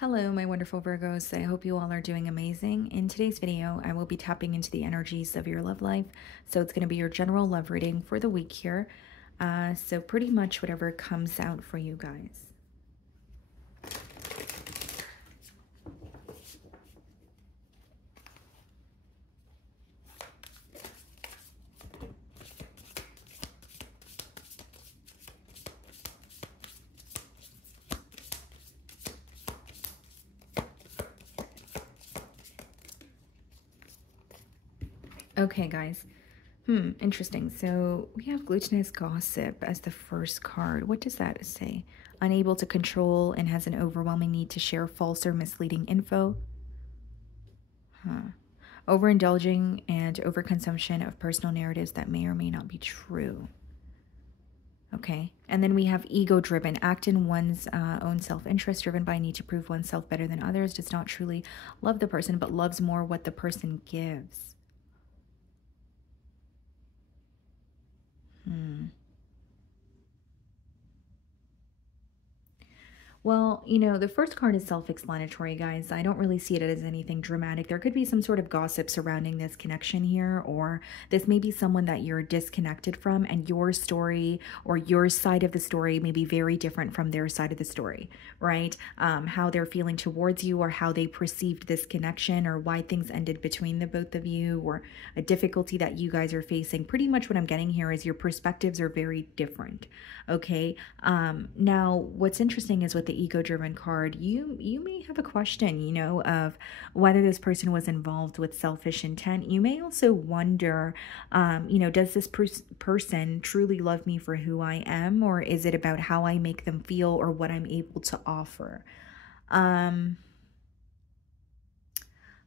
Hello, my wonderful Virgos. I hope you all are doing amazing. In today's video, I will be tapping into the energies of your love life. So it's going to be your general love reading for the week here. So pretty much whatever comes out for you guys. Okay, guys. Interesting. So we have glutinous gossip as the first card. What does that say? Unable to control and has an overwhelming need to share false or misleading info. Overindulging and overconsumption of personal narratives that may or may not be true. Okay. And then we have ego-driven. Act in one's own self-interest, driven by need to prove oneself better than others, does not truly love the person, but loves more what the person gives. Well, the first card is self-explanatory, guys. I don't really see it as anything dramatic. There could be some sort of gossip surrounding this connection here, or this may be someone that you're disconnected from, and your story or your side of the story may be very different from their side of the story, right? How they're feeling towards you, or how they perceived this connection, or why things ended between the both of you, or a difficulty that you guys are facing. Pretty much what I'm getting here is your perspectives are very different, okay? Now, what's interesting is with the ego-driven card, you may have a question, of whether this person was involved with selfish intent. You may also wonder, does this person truly love me for who I am, or is it about how I make them feel or what I'm able to offer?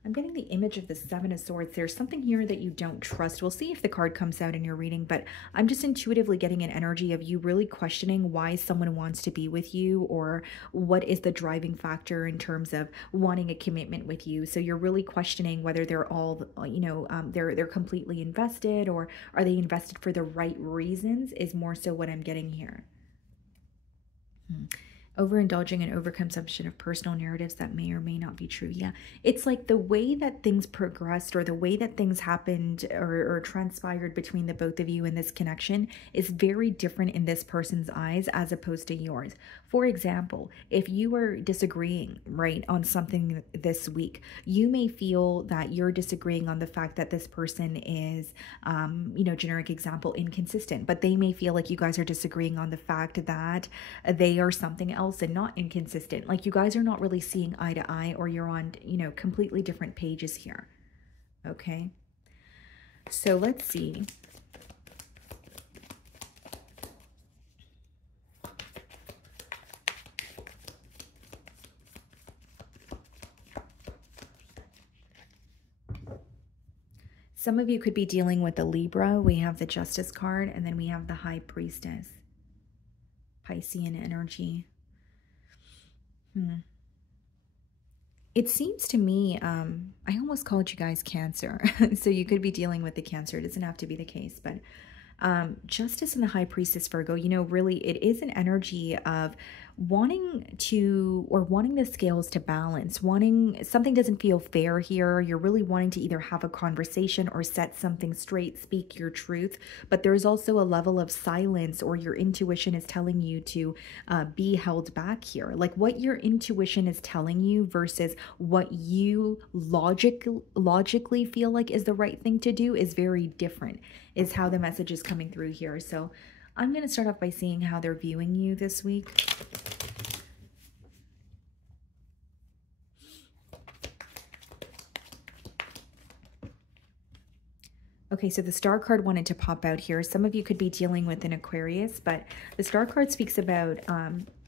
I'm getting the image of the Seven of Swords. There's something here that you don't trust. We'll see if the card comes out in your reading, but I'm just intuitively getting an energy of you really questioning why someone wants to be with you, or what is the driving factor in terms of wanting a commitment with you. So you're really questioning whether they're all, they're completely invested, or are they invested for the right reasons, is more so what I'm getting here. Overindulging and overconsumption of personal narratives that may or may not be true. Yeah, it's like the way that things progressed, or the way that things happened or transpired between the both of you in this connection is very different in this person's eyes as opposed to yours. For example, if you are disagreeing, right, on something this week, you may feel that you're disagreeing on the fact that this person is, generic example, inconsistent, but they may feel like you guys are disagreeing on the fact that they are something else and not inconsistent. Like you guys are not really seeing eye to eye, or you're on, completely different pages here. Okay. So let's see. Some of you could be dealing with the Libra. We have the Justice card, and then we have the High Priestess. Piscean energy. It seems to me, I almost called you guys Cancer. So you could be dealing with the Cancer. It doesn't have to be the case, but Justice and the High Priestess, Virgo, really it is an energy of wanting the scales to balance, wanting something doesn't feel fair here. You're really wanting to either have a conversation or set something straight, speak your truth, but there's also a level of silence, or your intuition is telling you to be held back here. Like what your intuition is telling you versus what you logically feel like is the right thing to do is very different, is how the message is coming through here. So I'm going to start off by seeing how they're viewing you this week. Okay, so the Star card wanted to pop out here. Some of you could be dealing with an Aquarius, but the Star card speaks about,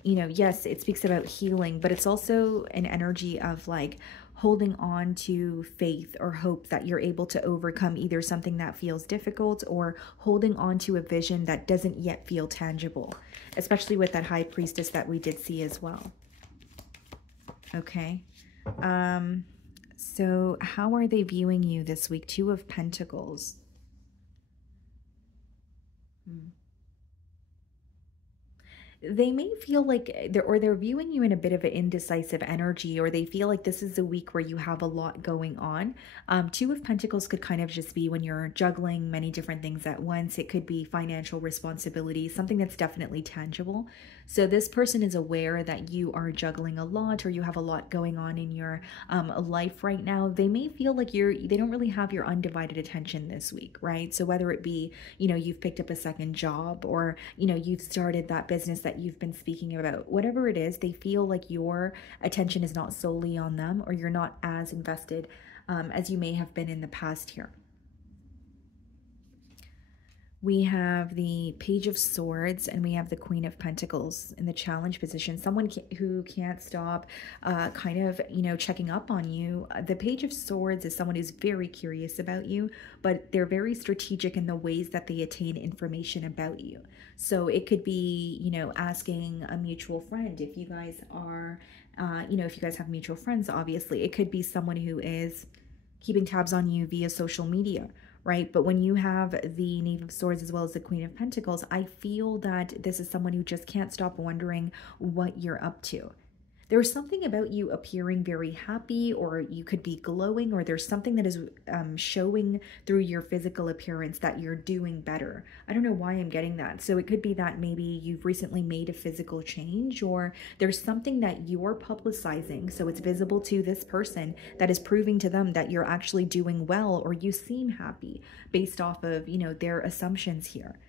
yes, it speaks about healing, but it's also an energy of like holding on to faith or hope that you're able to overcome either something that feels difficult, or holding on to a vision that doesn't yet feel tangible, especially with that High Priestess that we did see as well. Okay. So how are they viewing you this week? Two of Pentacles. they may feel like they're viewing you in a bit of an indecisive energy, or they feel like this is a week where you have a lot going on. Two of Pentacles could kind of just be when you're juggling many different things at once. It could be financial responsibility, something that's definitely tangible. So this person is aware that you are juggling a lot, or you have a lot going on in your life right now. They may feel like they don't really have your undivided attention this week, right? So whether it be, you've picked up a second job, or, you've started that business that you've been speaking about, whatever it is, they feel like your attention is not solely on them, or you're not as invested as you may have been in the past here. We have the Page of Swords, and we have the Queen of Pentacles in the challenge position. Someone who can't stop kind of, checking up on you. The Page of Swords is someone who's very curious about you, but they're very strategic in the ways that they attain information about you. So it could be, asking a mutual friend if you guys are, if you guys have mutual friends, obviously. It could be someone who is keeping tabs on you via social media, right? But when you have the Knave of Swords as well as the Queen of Pentacles, I feel that this is someone who just can't stop wondering what you're up to. There's something about you appearing very happy, or you could be glowing, or there's something that is showing through your physical appearance that you're doing better. I don't know why I'm getting that. So it could be that maybe you've recently made a physical change, or there's something that you're publicizing, so it's visible to this person, that is proving to them that you're actually doing well, or you seem happy based off of, their assumptions here.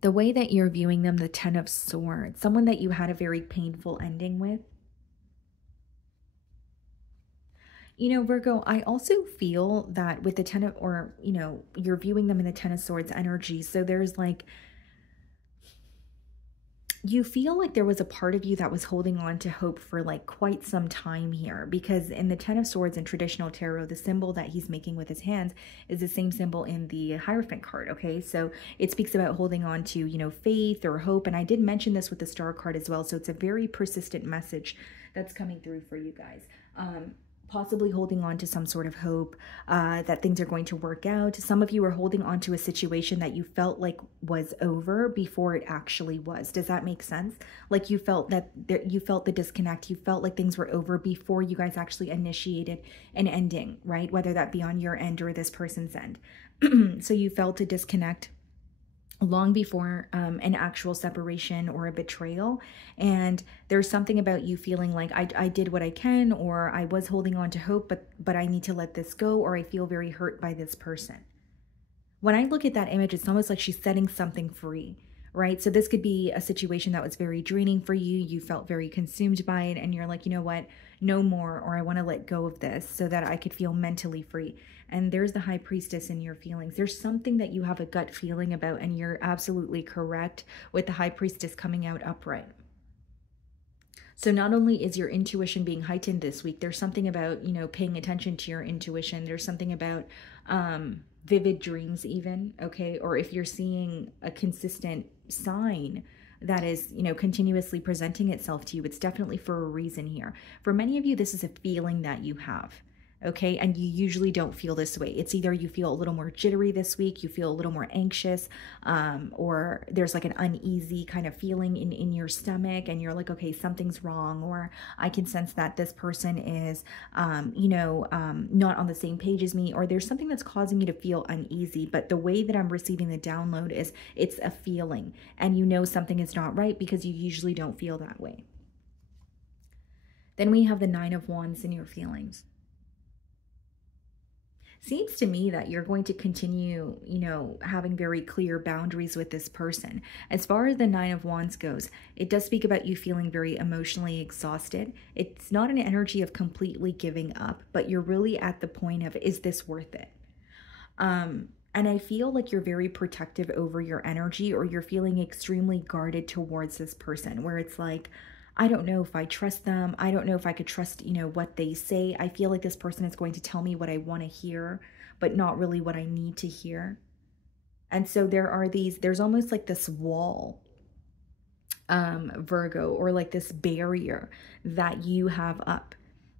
The way that you're viewing them, the Ten of Swords, someone that you had a very painful ending with. Virgo, I also feel that with the Ten of, or, you're viewing them in the Ten of Swords energy. So there's like, you feel like there was a part of you that was holding on to hope for like quite some time here, because in the Ten of Swords in traditional tarot, the symbol that he's making with his hands is the same symbol in the Hierophant card. Okay, so it speaks about holding on to, faith or hope. And I did mention this with the Star card as well. So it's a very persistent message that's coming through for you guys. Possibly holding on to some sort of hope that things are going to work out. Some of you are holding on to a situation that you felt like was over before it actually was. Does that make sense? Like you felt that you felt the disconnect. You felt like things were over before you guys actually initiated an ending, right? Whether that be on your end or this person's end. So you felt a disconnect long before an actual separation or a betrayal. And there's something about you feeling like I did what I can, or I was holding on to hope, but I need to let this go, or I feel very hurt by this person. When I look at that image, it's almost like she's setting something free, right? So this could be a situation that was very draining for you. You felt very consumed by it, and you're like, you know what? No more, or I want to let go of this so that I could feel mentally free. And there's the High Priestess in your feelings. There's something that you have a gut feeling about, and you're absolutely correct with the High Priestess coming out upright. So not only is your intuition being heightened this week, there's something about, paying attention to your intuition. There's something about vivid dreams even, okay? Or if you're seeing a consistent sign that is, continuously presenting itself to you, it's definitely for a reason here. For many of you, this is a feeling that you have. Okay, and you usually don't feel this way. It's either you feel a little more jittery this week, you feel a little more anxious, or there's like an uneasy kind of feeling in your stomach, and you're like, okay, something's wrong, or I can sense that this person is, not on the same page as me, or there's something that's causing you to feel uneasy. But the way that I'm receiving the download is it's a feeling, and something is not right because you usually don't feel that way. Then we have the Nine of Wands in your feelings. Seems to me that you're going to continue, having very clear boundaries with this person. As far as the Nine of Wands goes, it does speak about you feeling very emotionally exhausted. It's not an energy of completely giving up, but you're really at the point of, is this worth it? And I feel like you're very protective over your energy, or you're feeling extremely guarded towards this person, where it's like, I don't know if I trust them. I don't know if I could trust, what they say. I feel like this person is going to tell me what I want to hear, but not really what I need to hear. And so there's almost like this wall, Virgo, or like this barrier that you have up.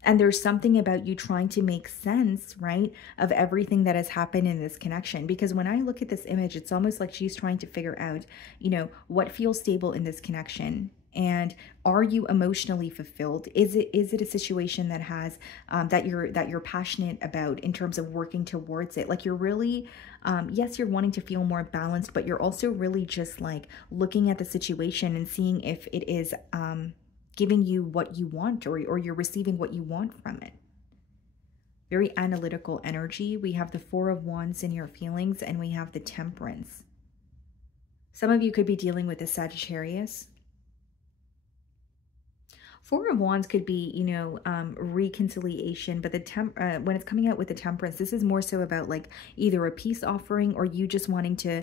And there's something about you trying to make sense, right, of everything that has happened in this connection. Because when I look at this image, it's almost like she's trying to figure out, what feels stable in this connection. And are you emotionally fulfilled? Is it a situation that has that you're passionate about in terms of working towards it? Like you're really, yes, you're wanting to feel more balanced, but you're also really just like looking at the situation and seeing if it is giving you what you want, or you're receiving what you want from it. Very analytical energy. We have the Four of Wands in your feelings, and we have the Temperance. Some of you could be dealing with a Sagittarius. Four of Wands could be, reconciliation, but when it's coming out with the Temperance, this is more so about like either a peace offering or you just wanting to,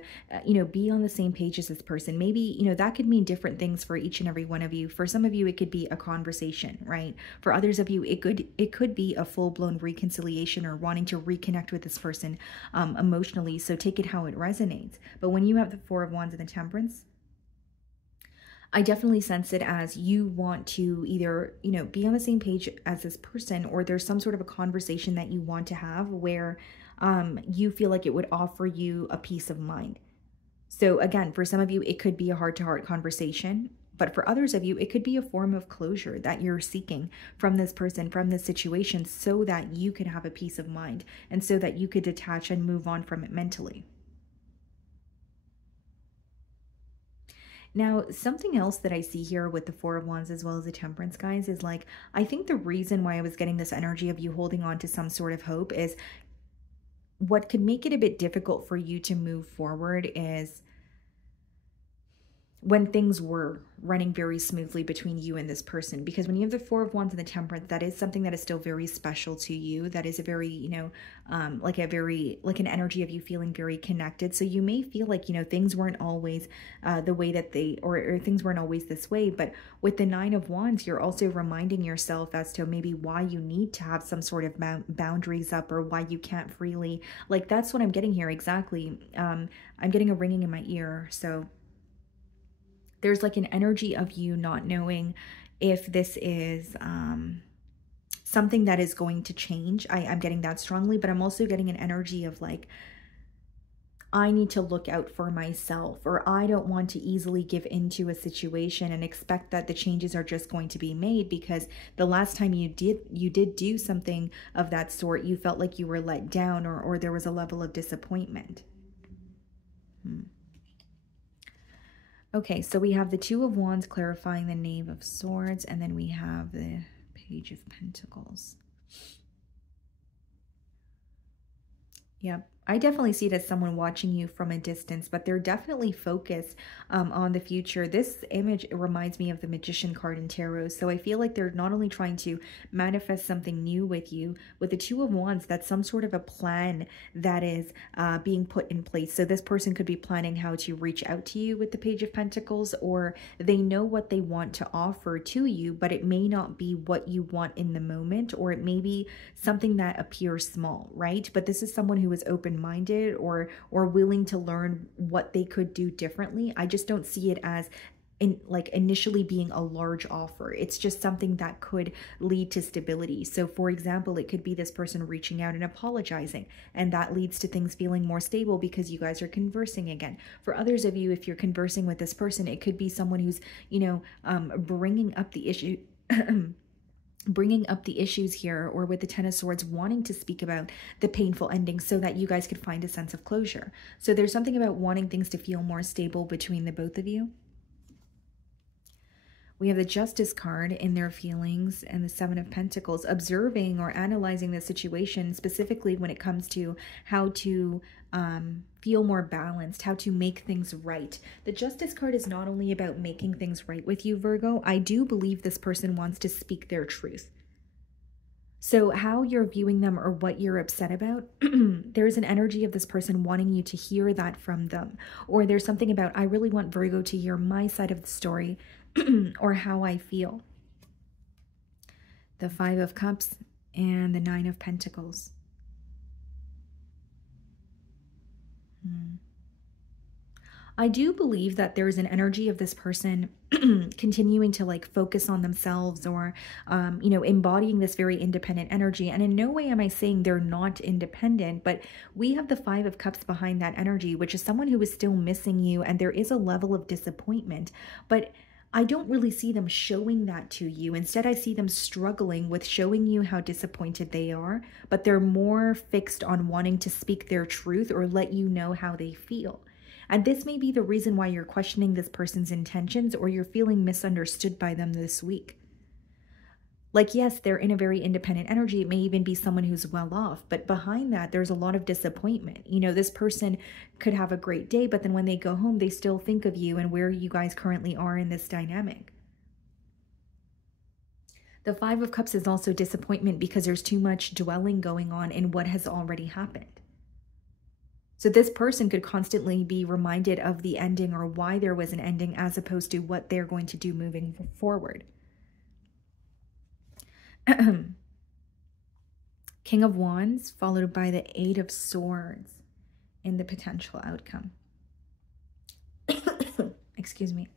be on the same page as this person. Maybe, that could mean different things for each and every one of you. For some of you, it could be a conversation, right? For others of you, it could be a full-blown reconciliation or wanting to reconnect with this person emotionally. So take it how it resonates. But when you have the Four of Wands and the Temperance, I definitely sense it as you want to either, be on the same page as this person, or there's some sort of a conversation that you want to have where you feel like it would offer you a peace of mind. So again, for some of you, it could be a heart-to-heart conversation, but for others of you, it could be a form of closure that you're seeking from this person, from this situation, so that you could have a peace of mind and so that you could detach and move on from it mentally. Now, something else that I see here with the Four of Wands as well as the Temperance, guys, is like, I think the reason why I was getting this energy of you holding on to some sort of hope is what could make it a bit difficult for you to move forward is when things were running very smoothly between you and this person. Because when you have the Four of Wands and the Temperance, that is something that is still very special to you. That is a very, like an energy of you feeling very connected. So you may feel like, things weren't always the way that or things weren't always this way. But with the Nine of Wands, you're also reminding yourself as to maybe why you need to have some sort of boundaries up, or why you can't freely, like that's what I'm getting here exactly. I'm getting a ringing in my ear. So there's like an energy of you not knowing if this is something that is going to change. I'm getting that strongly, but I'm also getting an energy of like, I need to look out for myself, or I don't want to easily give into a situation and expect that the changes are just going to be made, because the last time you did do something of that sort, you felt like you were let down, or there was a level of disappointment. Okay, so we have the Two of Wands clarifying the Knave of Swords, and then we have the Page of Pentacles. Yep. I definitely see it as someone watching you from a distance, but they're definitely focused on the future. This image reminds me of the Magician card in Tarot. So I feel like they're not only trying to manifest something new with you, with the Two of Wands, that's some sort of a plan that is being put in place. So this person could be planning how to reach out to you with the Page of Pentacles, or they know what they want to offer to you, but it may not be what you want in the moment, or it may be something that appears small, right? But this is someone who is open-minded or willing to learn what they could do differently. I just don't see it as initially being a large offer. It's just something that could lead to stability. So for example, it could be this person reaching out and apologizing, and that leads to things feeling more stable because you guys are conversing again. For others of you, if you're conversing with this person, it could be someone who's, bringing up the issue bringing up the issues here, or with the Ten of Swords, wanting to speak about the painful ending so that you guys could find a sense of closure. So there's something about wanting things to feel more stable between the both of you. We have the Justice card in their feelings, and the Seven of Pentacles, observing or analyzing the situation, specifically when it comes to how to feel more balanced, how to make things right. The Justice card is not only about making things right with you, Virgo. I do believe this person wants to speak their truth. So how you're viewing them or what you're upset about, there's an energy of this person wanting you to hear that from them. Or there's something about, I really want Virgo to hear my side of the story or how I feel. The Five of Cups and the Nine of Pentacles. I do believe that there's an energy of this person continuing to like focus on themselves or, you know, embodying this very independent energy. And in no way am I saying they're not independent, but we have the Five of Cups behind that energy, which is someone who is still missing you. And there is a level of disappointment, but I don't really see them showing that to you. Instead, I see them struggling with showing you how disappointed they are, but they're more fixed on wanting to speak their truth or let you know how they feel. And this may be the reason why you're questioning this person's intentions or you're feeling misunderstood by them this week. Like, yes, they're in a very independent energy. It may even be someone who's well off, but behind that, there's a lot of disappointment. You know, this person could have a great day, but then when they go home, they still think of you and where you guys currently are in this dynamic. The Five of Cups is also disappointment because there's too much dwelling going on in what has already happened. So this person could constantly be reminded of the ending or why there was an ending as opposed to what they're going to do moving forward. King of Wands followed by the Eight of Swords in the potential outcome. Excuse me.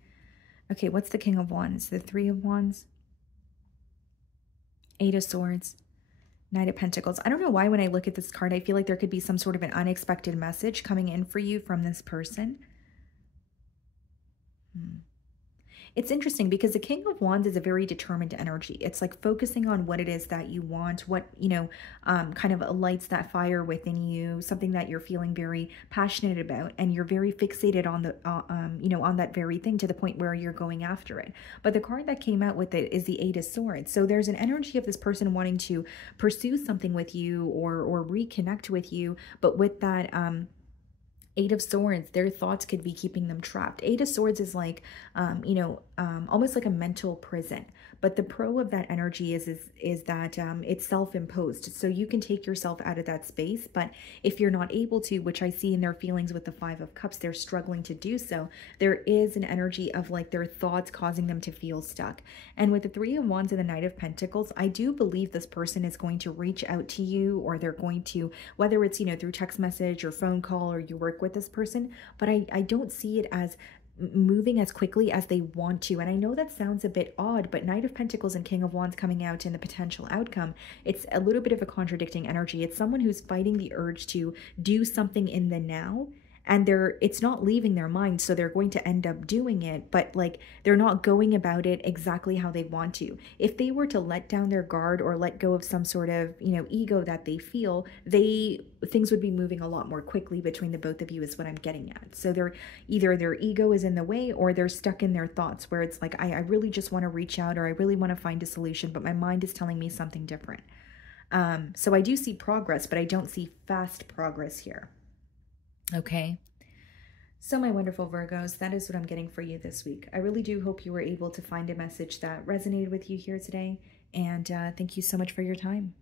Okay, what's the King of Wands? The Three of Wands? Eight of Swords. Knight of Pentacles. I don't know why when I look at this card, I feel like there could be some sort of an unexpected message coming in for you from this person. It's interesting because the King of Wands is a very determined energy. It's like focusing on what it is that you want, what, you know, kind of lights that fire within you, something that you're feeling very passionate about, and you're very fixated on the, you know, on that very thing to the point where you're going after it. But the card that came out with it is the Eight of Swords. So there's an energy of this person wanting to pursue something with you or reconnect with you, but with that, Eight of Swords, their thoughts could be keeping them trapped. Eight of Swords is like, you know, almost like a mental prison. But the pro of that energy is that it's self-imposed. So you can take yourself out of that space. But if you're not able to, which I see in their feelings with the Five of Cups, they're struggling to do so. There is an energy of like their thoughts causing them to feel stuck. And with the Three of Wands and the Knight of Pentacles, I do believe this person is going to reach out to you, or they're going to, whether it's, you know, through text message or phone call, or you work with this person, but I don't see it as moving as quickly as they want to. And I know that sounds a bit odd, but Knight of Pentacles and King of Wands coming out in the potential outcome, it's a little bit of a contradicting energy. It's someone who's fighting the urge to do something in the now, and it's not leaving their mind, so they're going to end up doing it, but like they're not going about it exactly how they want to. If they were to let down their guard or let go of some sort of, you know, ego that they feel, things would be moving a lot more quickly between the both of you, is what I'm getting at. So they're either their ego is in the way, or they're stuck in their thoughts where it's like, I really just want to reach out, or I really want to find a solution, but my mind is telling me something different. So I do see progress, but I don't see fast progress here. Okay. So my wonderful Virgos, that is what I'm getting for you this week. I really do hope you were able to find a message that resonated with you here today. And thank you so much for your time.